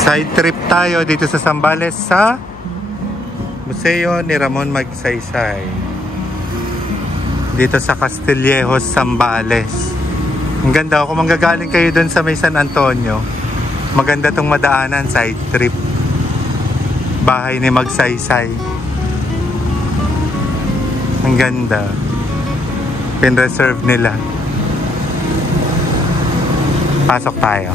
Side trip tayo dito sa Zambales sa Museo ni Ramon Magsaysay. Dito sa Castillejos, Zambales. Ang ganda. Kung manggagaling kayo dun sa may San Antonio, maganda tong madaanan, side trip. Bahay ni Magsaysay. Ang ganda. Pin-reserve nila. Pasok tayo.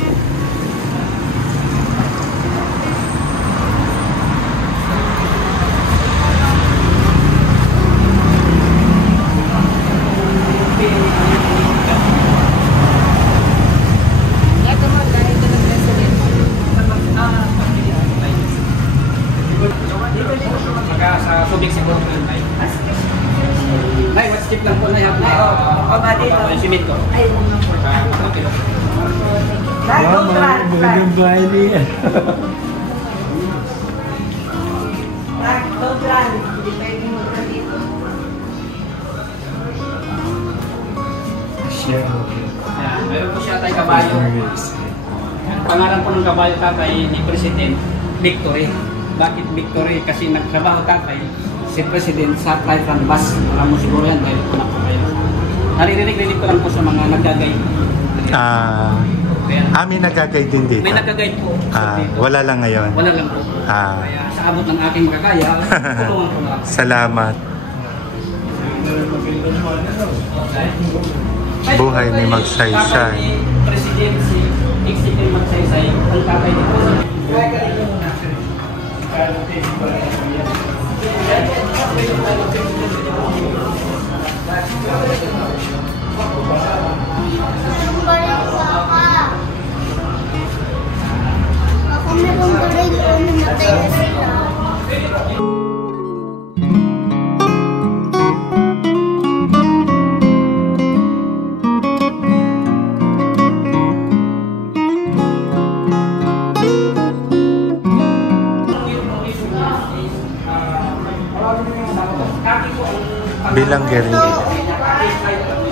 Nay, what's tip lang po na yan? Nay, dito. Simit ko. Ay, Magandang bahay niya. Meron po siya tayong kabayo. Pangalan po ng kabayo tatay ni President Victory. Bakit Victory? Kasi nagtrabaho tatay si President sa Flytran Bus. Alam mo siguro yan dahil po na po kayo. Naririnig ko lang po sa mga nagagay. May nagagay din dito. May nagagay po. Wala lang ngayon. Wala lang po. Kaya sa abot ng aking makakaya, tulungan ko lang. Salamat. Buhay ni Magsaysay. President si Executive Magsaysay, ang tatay ni po. Ako meron ba rin namatay na sila? Bilang guerrilla.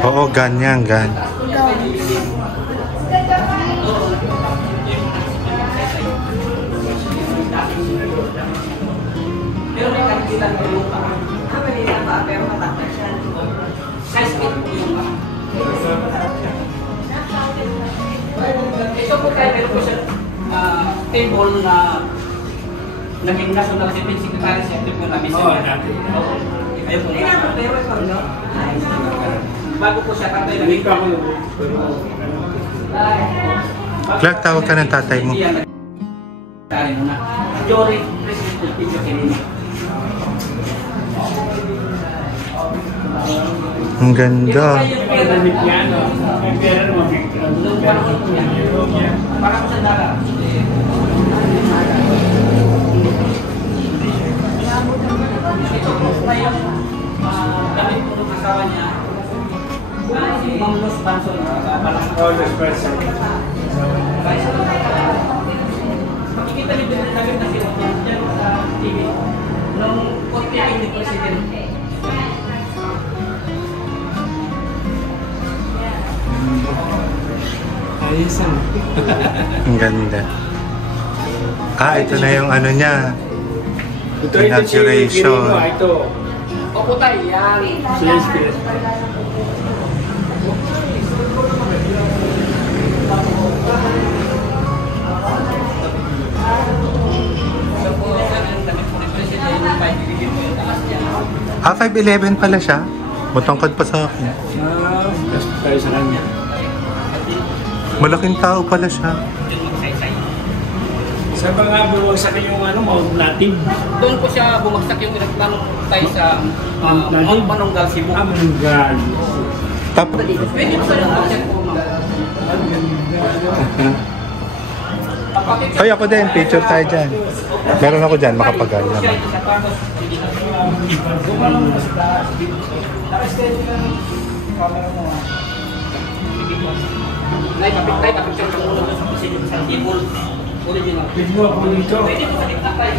Oo, ganyan. Pero may kakitan ko yung malita pa, pero matakta siya. 6 feet yung ito po tayo, meron po siya table na naging national secretary sa po namin siya. Ayun po. Bago po siya tatay na Clark, tawag ka ng tatay mo. Jory, President Picture Kennedy. Ang ganda. Para po sa dala. Ito po tayo. Gamit po ng asawa niya. Si Ma'am Luz Banson. Makikita niyo din na naging nasi dyan sa TV. Nung pagpiyain ni President. Ayusan. Ang ganda. Ito na yung ano niya. Inauguration. Opo tayo, yan. Ah, 5'11 pala siya. Matangkad pa sa akin. Tayo sa kanya. Malaking tao pala siya. Sa mga bumagsak yung Mount Native. Doon po siya bumagsak yung ilang tayo sa Mount Manunggal, Cebu. Manunggal. Tapos, Pwede po sa yung object po, ma'am. ay ako din, picture tayo dyan. Meron ako dyan, makapagal naman. Kapicture ka muna sa President sa table. Original. Pwede mo ako dito. Pwede po sa tiktak tayo.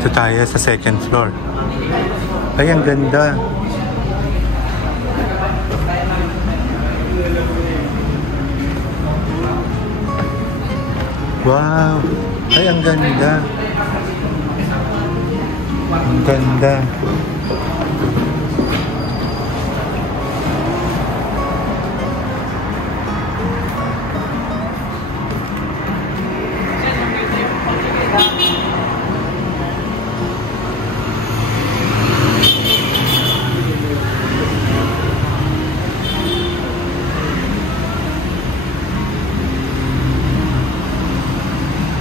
Dito tayo sa second floor. Ay, ang ganda. Wow! Ay, ang ganda. Ang ganda.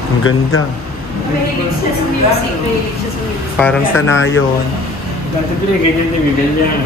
Ang ganda. Mahilig siya sa music. Mahilig siya sa music. Parang sanayon. Dati pinag-ganyan din, ganyan.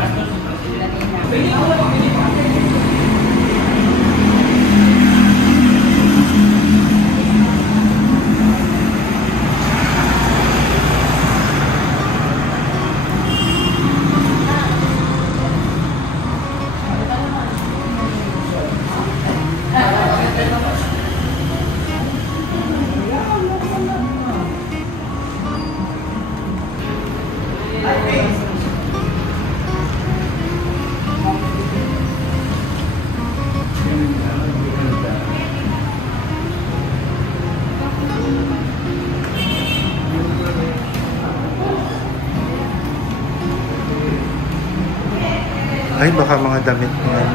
Ay, baka mga damit ng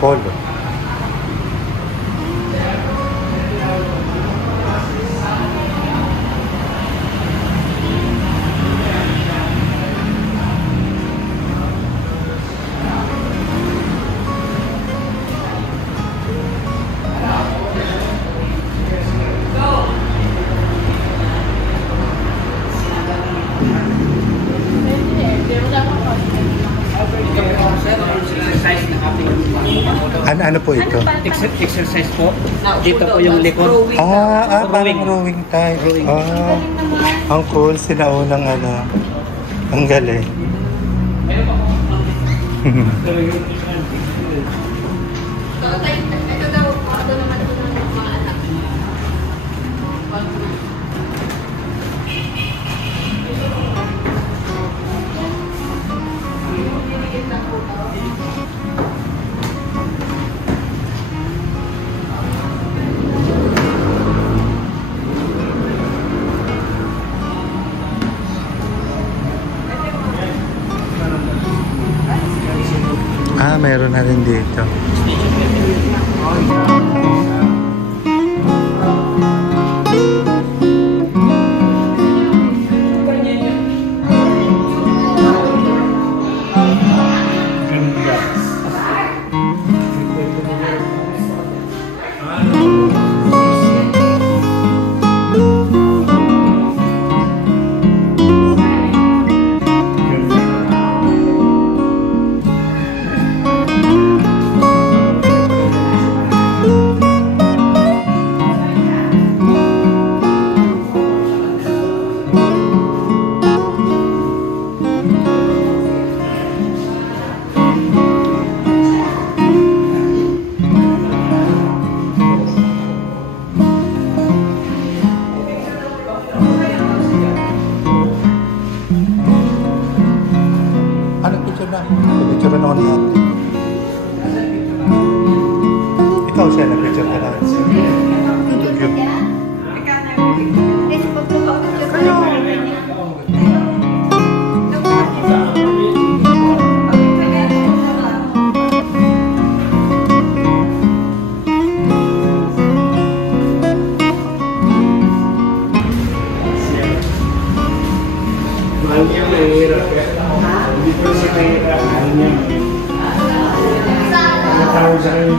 polo. Exercise na kami. Ano po ito? Exercise po. Dito po yung likod. Parang rowing type. Rowing. Ang cool. Sinaunang ano. Ang galing. Ito daw, ito naman ito ng mga anak. Meron na rin dito. Picture na ako ni ate. Ikaw siya na picture ka lang. Mahal niya mahirap. Hindi ko siya mahirap. Mahal niya. Natawag sa kanya